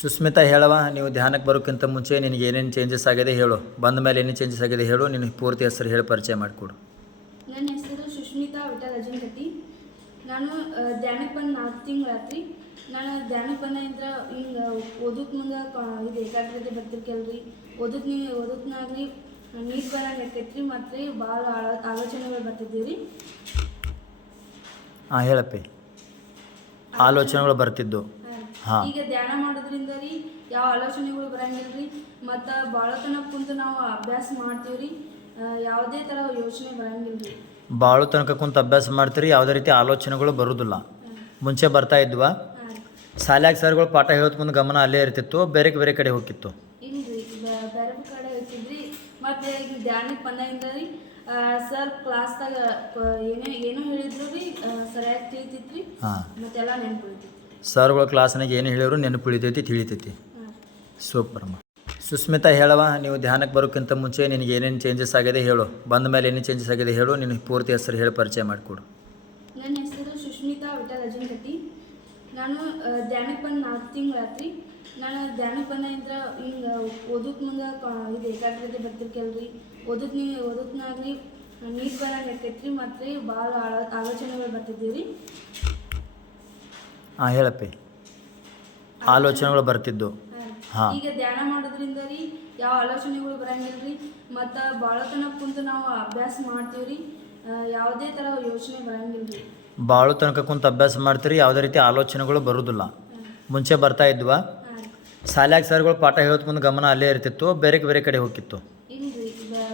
ಸುಸ್ಮಿತಾ ಹೇಳವ ನೀವು ಧ್ಯಾನಕ್ಕೆ ಬರೋಕ್ಕಿಂತ ಮುಂಚೆ ನಿನಗೆ ಏನೇನು ಚೇಂಜಸ್ ಆಗಿದೆ ಹೇಳು. ಬಂದ ಮೇಲೆ ಏನೇನು ಚೇಂಜಸ್ ಆಗಿದೆ ಹೇಳು ನಿನಗೆ ಪೂರ್ತಿ ಹೆಸರು ಹೇಳಿ ಪರಿಚಯ ಮಾಡಿಕೊಡು. ನನ್ನ ಹೆಸರು ಸುಷ್ಮಿತಾ ವಿಠಲ್ ಅಜಿಂಕಟ್ಟಿ ನಾನು ಧ್ಯಾನಕ್ಕೆ ಬಂದು ನಾಲ್ಕು ತಿಂಗಳಾತ್ರಿ ನಾನು ಧ್ಯಾನಕ್ಕೆ ಬಂದಿಂದ ಹಿಂಗೆ ಓದೋಕ್ ಮುಂದೆ ಇದು ಏಕಾಗ್ರತೆ ಬರ್ತಿರ್ಕಲ್ರಿ ಓದಕ್ಕೆ ನೀವು ಓದೋಕ್ನಾಗ್ರಿ ನೀರು ಬರಂಗೆ ಇರ್ತೈತ್ರಿ ಮತ್ತು ರೀ ಭಾಳ ಆಲೋಚನೆಗಳು ಬರ್ತಿದ್ದೀವಿ ರೀ ಹಾಂ ಹೇಳಪ್ಪಿ. ಆಲೋಚನೆಗಳು ಬರ್ತಿದ್ದು. ಈಗ ಧ್ಯಾನ ಮಾಡೋದ್ರಿಂದ ರೀ ಯಾವ ಆಲೋಚನೆಗಳು ಬರಂಗಿಲ್ಲ ರೀ ಮತ್ತು ಭಾಳತನ ಕುಂತು ನಾವು ಅಭ್ಯಾಸ ಮಾಡ್ತೀವಿ ರೀ ಯಾವುದೇ ಥರ ಯೋಚನೆ ಬರಂಗಿಲ್ಲ ರೀ ಭಾಳ ತನಕ ಕುಂತು ಅಭ್ಯಾಸ ಮಾಡ್ತೀರಿ ಯಾವುದೇ ರೀತಿ ಆಲೋಚನೆಗಳು ಬರೋದಿಲ್ಲ. ಮುಂಚೆ ಬರ್ತಾ ಇದ್ವಾ? ಶಾಲ್ಯಾಗ ಸರ್ಗಳು ಪಾಠ ಹೇಳೋದ್ ಮುಂದೆ ಗಮನ ಅಲ್ಲೇ ಇರ್ತಿತ್ತು ಬೇರೆ ಬೇರೆ ಕಡೆ ಹೋಗಿತ್ತು. ಇಲ್ರಿ ಬೇರೆ ಕಡೆ ಹೋಗ್ತಿದ್ರಿ ಮತ್ತೆ ಈಗ ಧ್ಯಾನಕ್ಕೆ ಬಂದಾಗಿಂದ ರೀ ಸರ್ ಕ್ಲಾಸ್ದಾಗ ಏನೇ ಏನೋ ಹೇಳಿದ್ರು ರೀ ಸರಿಯಾಗಿ ತಿಳಿತೈತ್ರಿ. ರೀ ಮತ್ತೆಲ್ಲ ನೆನ್ಪು ಸರ್ಗಳು ಕ್ಲಾಸ್ನಾಗ ಏನು ಹೇಳಿದ್ರು ನೆನಪು ಉಳಿತೈತಿ ತಿಳಿತೈತಿ. ಸೂಪರ್ ಸೂಪರ್ಮ ಸುಸ್ಮಿತಾ ಹೇಳವ ನೀವು ಧ್ಯಾನಕ್ಕೆ ಬರೋಕ್ಕಿಂತ ಮುಂಚೆ ನಿನಗೆ ಏನೇನು ಚೇಂಜಸ್ ಆಗಿದೆ ಹೇಳು. ಬಂದ ಮೇಲೆ ಏನೇನು ಚೇಂಜಸ್ ಆಗಿದೆ ಹೇಳು ನಿನಗೆ ಪೂರ್ತಿ ಹೆಸರು ಹೇಳಿ ಪರಿಚಯ ಮಾಡಿಕೊಡು. ನನ್ನ ಹೆಸರು ಸುಷ್ಮಿತಾ ವಿಠಲ್ ಅಜಿಂಕಟ್ಟಿ ನಾನು ಧ್ಯಾನಕ್ಕೆ ಬಂದು ನಾಲ್ಕು ತಿಂಗಳಾತ್ರಿ ನಾನು ಧ್ಯಾನಕ್ಕೆ ಬಂದಾಗಿಂದ ಹಿಂಗೆ ಓದೋಕ್ ಮುಂದೆ ಇದು ಏಕಾಗ್ರತೆ ಬರ್ತಿರ್ಕಲ್ರಿ ಓದೋಕ್ ನೀ ಓದೋಕ್ನಾಗ್ರಿ ನೀರು ಬರಂಗೆ ಆಕೈತ್ರಿ ಮತ್ತು ಭಾಳ ಆಲೋಚನೆಗಳು ಬರ್ತಿದ್ದೀವಿ ರೀ ಹಾಂ ಹೇಳಪ್ಪಿ. ಆಲೋಚನೆಗಳು ಬರ್ತಿದ್ದು. ಹಾಂ. ಈಗ ಧ್ಯಾನ ಮಾಡೋದ್ರಿಂದ ರೀ ಯಾವ ಆಲೋಚನೆಗಳು ಬರಂಗಿಲ್ಲ ರೀ ಮತ್ತು ಭಾಳ ತನಕ ಕುಂತು ನಾವು ಅಭ್ಯಾಸ ಮಾಡ್ತೀವಿ ರೀ ಯಾವುದೇ ಥರ ಯೋಚನೆ ಬರಂಗಿಲ್ಲ ರೀ ಭಾಳ ತನಕ ಕುಂತು ಅಭ್ಯಾಸ ಮಾಡ್ತೀರಿ ಯಾವುದೇ ರೀತಿ ಆಲೋಚನೆಗಳು ಬರೋದಿಲ್ಲ. ಮುಂಚೆ ಬರ್ತಾ ಇದ್ವಾ? ಶಾಲ್ಯಾಗ ಸರ್ಗಳು ಪಾಠ ಹೇಳೋದ್ ಮುಂದೆ ಗಮನ ಅಲ್ಲೇ ಇರ್ತಿತ್ತು ಬೇರೆ ಬೇರೆ ಕಡೆ ಹೋಗಿತ್ತು.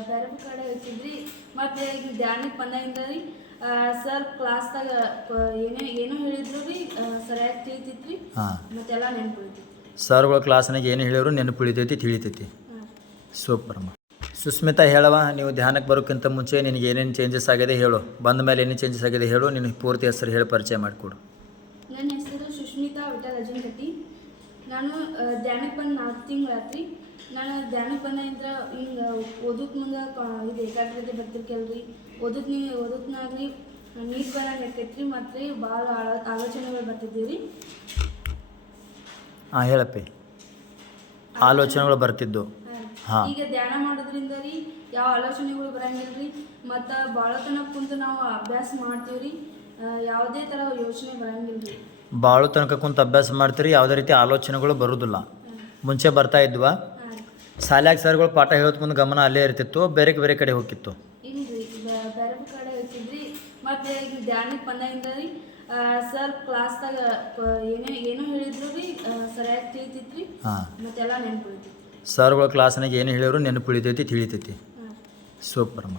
ಬೇರೆ ಕಡೆ ಹೋಗ್ತಿದ್ರಿ ಮತ್ತು ಈಗ ಧ್ಯಾನಕ್ಕೆ ಬಂದಾಗಿಂದ ರೀ ಸರ್ ಕ್ಲಾಸ್ದಾಗ ಏನೇ ಏನು ಹೇಳಿದ್ರು ರೀ ಸರಿಯಾಗಿ ತಿಳಿತೈತ್ರಿ. ಹಾಂ. ಮತ್ತೆಲ್ಲ ನೆನ್ಪು ಉಳಿತೈತಿ ಸರ್ಗಳು ಕ್ಲಾಸ್ನಾಗ ಏನು ಹೇಳಿದ್ರು ನೆನಪು ಉಳಿತೈತಿ ತಿಳಿತೈತಿ. ಹಾಂ ಸೂಪರ್ಮ ಸುಸ್ಮಿತಾ ಹೇಳವ ನೀವು ಧ್ಯಾನಕ್ಕೆ ಬರೋಕ್ಕಿಂತ ಮುಂಚೆ ನಿನಗೆ ಏನೇನು ಚೇಂಜಸ್ ಆಗಿದೆ ಹೇಳು. ಬಂದ ಮೇಲೆ ಏನೇನು ಚೇಂಜಸ್ ಆಗಿದೆ ಹೇಳು ನಿನಗೆ ಪೂರ್ತಿ ಹೆಸರು ಹೇಳಿ ಪರಿಚಯ ಮಾಡಿಕೊಡು. ನನ್ನ ಹೆಸರು ಸುಸ್ಮಿತಾ ವಿಠಲ್ ಕಟ್ಟಿ ನಾನು ಧ್ಯಾನಕ್ಕೆ ಬಂದು ನಾಲ್ಕು ತಿಂಗಳಾತ್ರಿ. ನಾನು ಧ್ಯಾನಕ್ಕೆ ಬಂದಾಗಿಂದ ಹಿಂಗೆ ಓದೋಕ್ ಮುಂದೆ ಇದು ಏಕಾಗ್ರತೆ ಬರ್ತಿರ್ಕಲ್ರಿ. ಓದಕ್ ನೀ ಓದೋಕ್ನಾಗ್ರಿ ನೀರು ಬರಂಗೆ ಮತ್ತು ರೀ ಭಾಳ ಆಲೋಚನೆಗಳು ಬರ್ತಿದ್ದೀವಿ ರೀ ಹಾಂ ಹೇಳಪ್ಪಿ. ಆಲೋಚನೆಗಳು ಬರ್ತಿದ್ದು. ಹಾ. ಈಗ ಧ್ಯಾನ ಮಾಡೋದ್ರಿಂದ ರೀ ಯಾವ ಆಲೋಚನೆಗಳು ಬರಂಗಿಲ್ಲ ರೀ ಮತ್ತು ಭಾಳ ತನಕ ಕುಂತು ನಾವು ಅಭ್ಯಾಸ ಮಾಡ್ತೀವಿ ರೀ ಯಾವುದೇ ಥರ ಯೋಚನೆ ಬರಂಗಿಲ್ಲ ರೀ ಭಾಳ ತನಕ ಕುಂತು ಅಭ್ಯಾಸ ಮಾಡ್ತೀರಿ ಯಾವುದೇ ರೀತಿ ಆಲೋಚನೆಗಳು ಬರೋದಿಲ್ಲ. ಮುಂಚೆ ಬರ್ತಾ ಇದ್ವಾ? ಶಾಲ್ಯಾಗ ಸರ್ಗಳು ಪಾಠ ಹೇಳೋದ್ ಮುಂದೆ ಗಮನ ಅಲ್ಲೇ ಇರ್ತಿತ್ತು ಬೇರೆ ಬೇರೆ ಕಡೆ ಹೋಗಿತ್ತು. ಇಲ್ರಿ ಬೇರೆ ಕಡೆ ಹೋಗ್ತಿದ್ರಿ ಮತ್ತು ಈಗ ಧ್ಯಾನಕ್ಕೆ ಬಂದಾಗಿಂದ ರೀ ಸರ್ ಕ್ಲಾಸ್ದಾಗ ಏನೇ ಏನೋ ಹೇಳಿದ್ರು ರೀ ಸರಿಯಾಗಿ ತಿಳಿತೈತ್ರಿ ಹಾಂ. ಮತ್ತೆಲ್ಲ ನೆನ್ಪು ಉಳಿತೈತಿ ಸರ್ಗಳು ಕ್ಲಾಸ್ನಾಗ ಏನು ಹೇಳಿದ್ರು ನೆನಪು ಉಳಿತೈತಿ ತಿಳಿತೈತಿ ಸೂಪರ್ ಸೂಪರ್ಮ